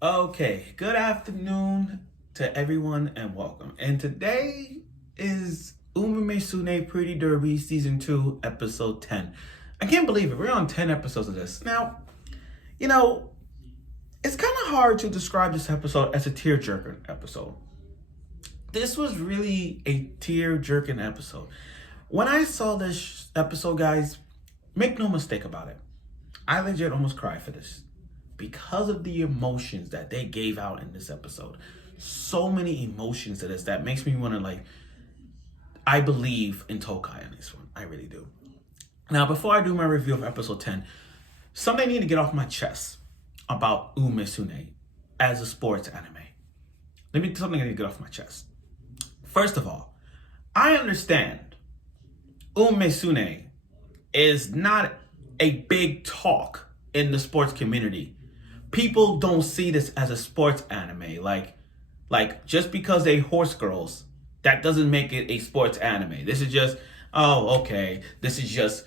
Okay, good afternoon to everyone and welcome. And today is Musume Pretty Derby Season 2, Episode 10. I can't believe it. We're on 10 episodes of this. Now, you know, it's kind of hard to describe this episode as a tear-jerker episode. This was really a tear-jerking episode. When I saw this episode, guys, make no mistake about it. I legit almost cried for this because of the emotions that they gave out in this episode. So many emotions to this that makes me want to I believe in Tokai in this one. I really do. Now, before I do my review of episode 10, something I need to get off my chest about Musume as a sports anime. Something I need to get off my chest. First of all, I understand Musume is not a big talk in the sports community. People don't see this as a sports anime. Like just because they horse girls, that doesn't make it a sports anime. This is just, oh, okay, this is just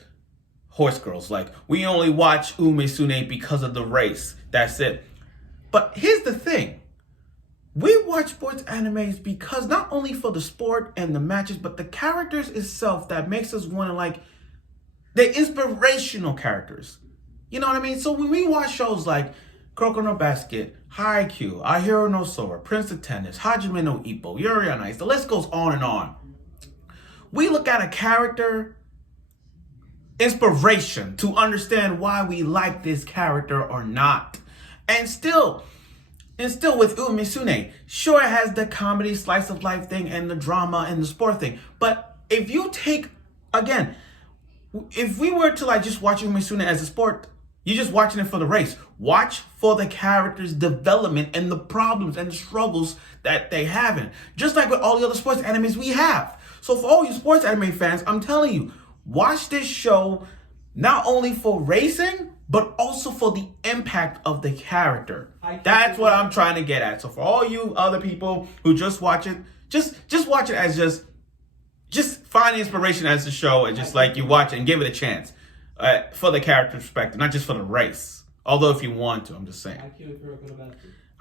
horse girls. Like, we only watch Musume because of the race. That's it. But here's the thing. We watch sports animes because not only for the sport and the matches, but the characters itself that makes us want to they're inspirational characters. You know what I mean? So when we watch shows like Kuroko no Basket, Haikyuu, Our Hero no Sora, Prince of Tennis, Hajime no Ippo, Yuri on Ice, the list goes on and on. We look at a character inspiration to understand why we like this character or not. And still with Musume, sure, it has the comedy slice of life thing and the drama and the sport thing. But if you take, again, if we were to just watch Musume as a sport, you're just watching it for the race. Watch for the characters' development and the problems and the struggles that they have in. Just like with all the other sports animes we have. So for all you sports anime fans, I'm telling you, watch this show not only for racing, but also for the impact of the character. That's what I'm trying to get at. So for all you other people who just watch it, just watch it as just find inspiration as the show and just you watch it and give it a chance. For the character perspective, not just for the race. Although if you want to, I'm just saying.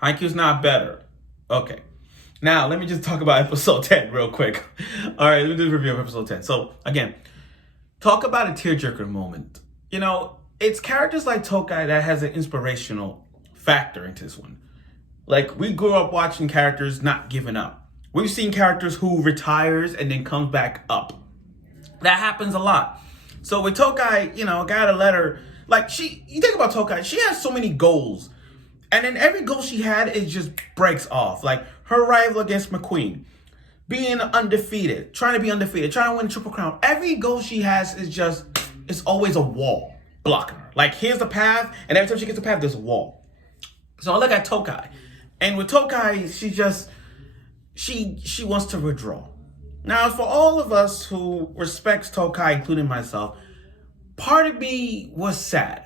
Haikyuu's not better. Okay. Now, let me just talk about episode 10 real quick. All right, let me do a review of episode 10. So, again, talk about a tearjerker moment. It's characters like Tokai that has an inspirational factor into this one. We grew up watching characters not giving up. We've seen characters who retires and then comes back up. That happens a lot. So with Tokai, got a letter. You think about Tokai, she has so many goals. And then every goal she had, it just breaks off. Like her rival against McQueen, being undefeated, trying to be undefeated, trying to win a Triple Crown. Every goal she has it's always a wall blocking her. Here's the path, and every time she gets the path, there's a wall. So I look at Tokai. And with Tokai, she wants to withdraw. Now, for all of us who respects Tokai, including myself, part of me was sad.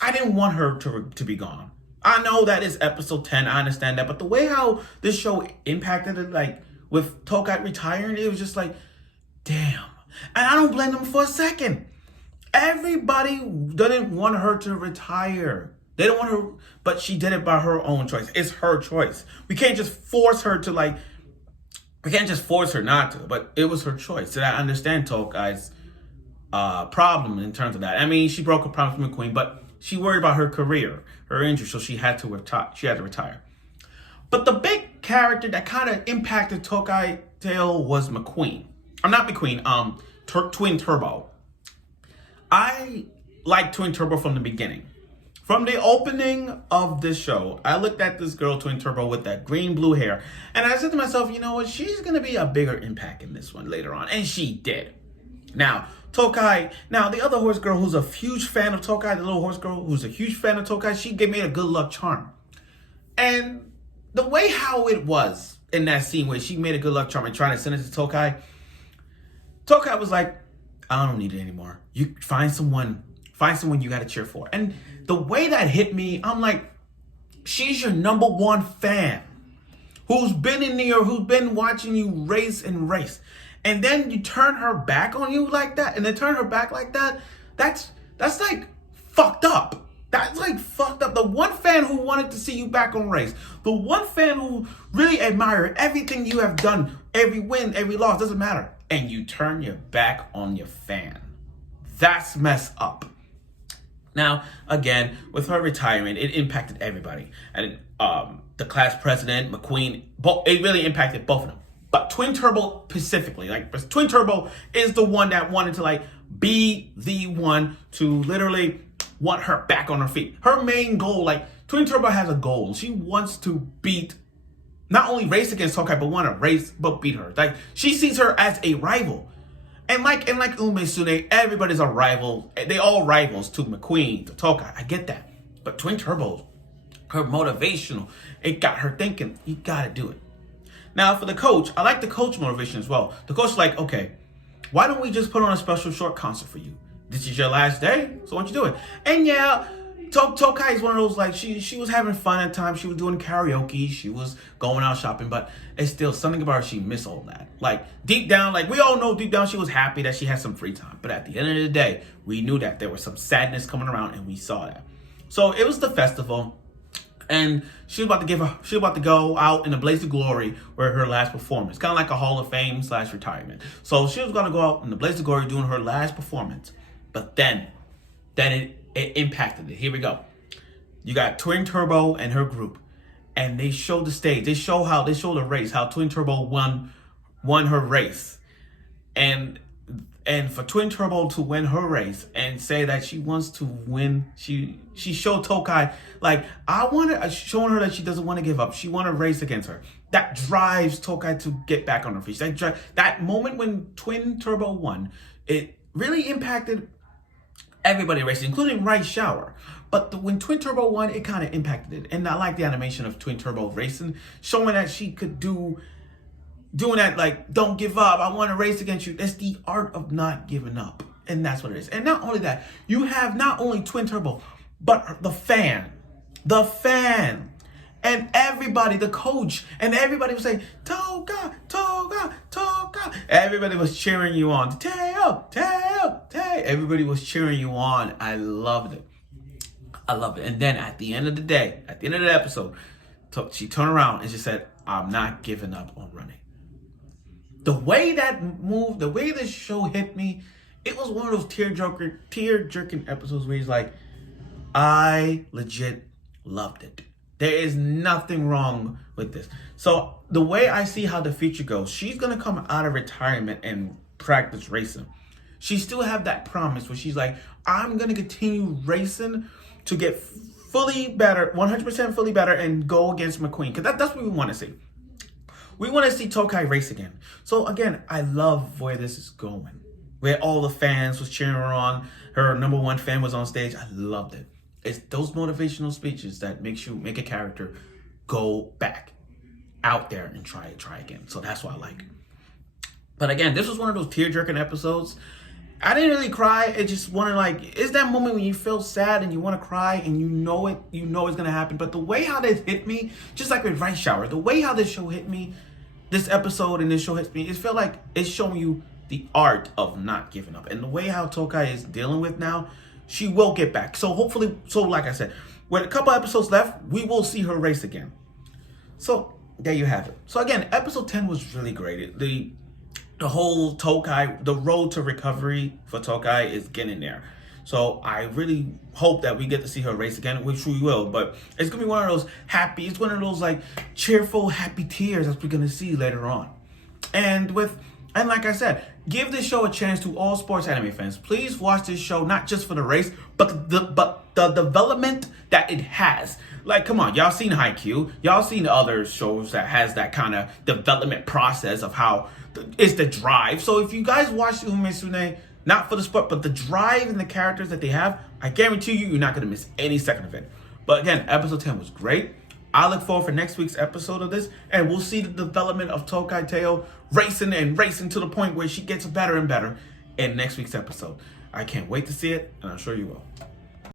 I didn't want her to be gone. I know that is episode 10. I understand that. But the way how this show impacted it, with Tokai retiring, it was just damn. And I don't blame them for a second. Everybody didn't want her to retire. They don't want her, but she did it by her own choice. It's her choice. We can't just force her to we can't just force her not to, but it was her choice. And I understand Tokai's problem in terms of that. I mean, she broke a promise with McQueen, but she worried about her career, her injury, so she had to retire. But the big character that kind of impacted Tokai Teio was McQueen. I'm not McQueen, Twin Turbo. I liked Twin Turbo from the beginning. From the opening of this show, I looked at this girl, Twin Turbo, with that green-blue hair, and I said to myself, you know what, she's going to be a bigger impact in this one later on, and she did. Now, Tokai, the other horse girl who's a huge fan of Tokai, the little horse girl who's a huge fan of Tokai, she gave me a good luck charm. And the way how it was in that scene where she made a good luck charm and trying to send it to Tokai was like, I don't need it anymore. You find someone you got to cheer for. And the way that hit me, I'm like, she's your number one fan who's been in there, who's been watching you race and race. And then you turn her back on you like that, and then turn her back like that. That's fucked up. That's like fucked up. The one fan who wanted to see you back on race, the one fan who really admired everything you have done, every win, every loss, doesn't matter, and you turn your back on your fan. That's messed up. Now, again, with her retirement, it impacted everybody. And the class president, McQueen, it really impacted both of them. But Twin Turbo specifically, like Twin Turbo is the one that wanted to like be the one to literally want her back on her feet. Her main goal, like Twin Turbo has a goal. She wants to beat, not only race against Tokai, but want to race, but beat her. Like she sees her as a rival. And like Musume, everybody's a rival. They all rivals to McQueen, to Tokai. I get that. But Twin Turbo, her motivational, it got her thinking, you gotta do it. Now for the coach, I like the coach motivation as well. The coach is like, okay, why don't we just put on a special short concert for you? This is your last day, so why don't you do it? And yeah, Tokai is one of those, like, she was having fun at times. She was doing karaoke. She was going out shopping, but it's still something about her. She missed all that. Like, deep down, like, we all know deep down she was happy that she had some free time. But at the end of the day, we knew that there was some sadness coming around, and we saw that. So it was the festival, and she was about to go out in a blaze of glory where her last performance, kind of like a Hall of Fame / retirement. So she was going to go out in the blaze of glory doing her last performance. But then it impacted it. Here we go. You got Twin Turbo and her group, and they showed the stage. They showed the race, how Twin Turbo won her race, and for Twin Turbo to win her race and say that she wants to win, she showed Tokai, like, showing her that she doesn't want to give up. She want to race against her. That drives Tokai to get back on her feet. That moment when Twin Turbo won, it really impacted everybody racing, including Right Shower. But when Twin Turbo won, it kind of impacted it. And I like the animation of Twin Turbo racing, showing that she could doing that, like, don't give up, I want to race against you. That's the art of not giving up. And that's what it is. And not only that, you have not only Twin Turbo, but the fan, and everybody, the coach, and everybody was saying, Tokai, Tokai, Tokai. Everybody was cheering you on. Teio, Teio, Teio. Everybody was cheering you on. I loved it. And then at the end of the day, at the end of the episode, she turned around and she said, I'm not giving up on running. The way that moved, the way the show hit me, it was one of those tear-jerking episodes where he's like, I legit loved it. There is nothing wrong with this. So the way I see how the future goes, she's going to come out of retirement and practice racing. She still have that promise where she's like, I'm going to continue racing to get fully better, 100% fully better, and go against McQueen. Because that's what we want to see. We want to see Tokai race again. So again, I love where this is going. Where all the fans was cheering her on. Her number one fan was on stage. I loved it. It's those motivational speeches that make a character go back out there and try again. So that's what I like. But again, this was one of those tear-jerking episodes. I didn't really cry. It just wanted, like, it's that moment when you feel sad and you want to cry and you know it's going to happen. But the way how this hit me, just like with Right Shower, the way how this show hit me, this episode and this show hits me, it felt like it's showing you the art of not giving up. And the way how Tokai is dealing with now, she will get back. So hopefully, like I said, with a couple episodes left, we will see her race again. So there you have it. So again, episode 10 was really great. The whole Tokai, the road to recovery for Tokai is getting there. So I really hope that we get to see her race again, which we will. But it's going to be one of those it's one of those like cheerful, happy tears that we're going to see later on. And like I said, give this show a chance to all sports anime fans. Please watch this show, not just for the race, but the development that it has. Like, come on, y'all seen Haikyuu. Y'all seen other shows that has that kind of development process of how it's the drive. So if you guys watch Musume, not for the sport, but the drive and the characters that they have, I guarantee you're not going to miss any second of it. But again, episode 10 was great. I look forward for next week's episode of this, and we'll see the development of Tokai Teio racing to the point where she gets better and better in next week's episode. I can't wait to see it, and I'm sure you will.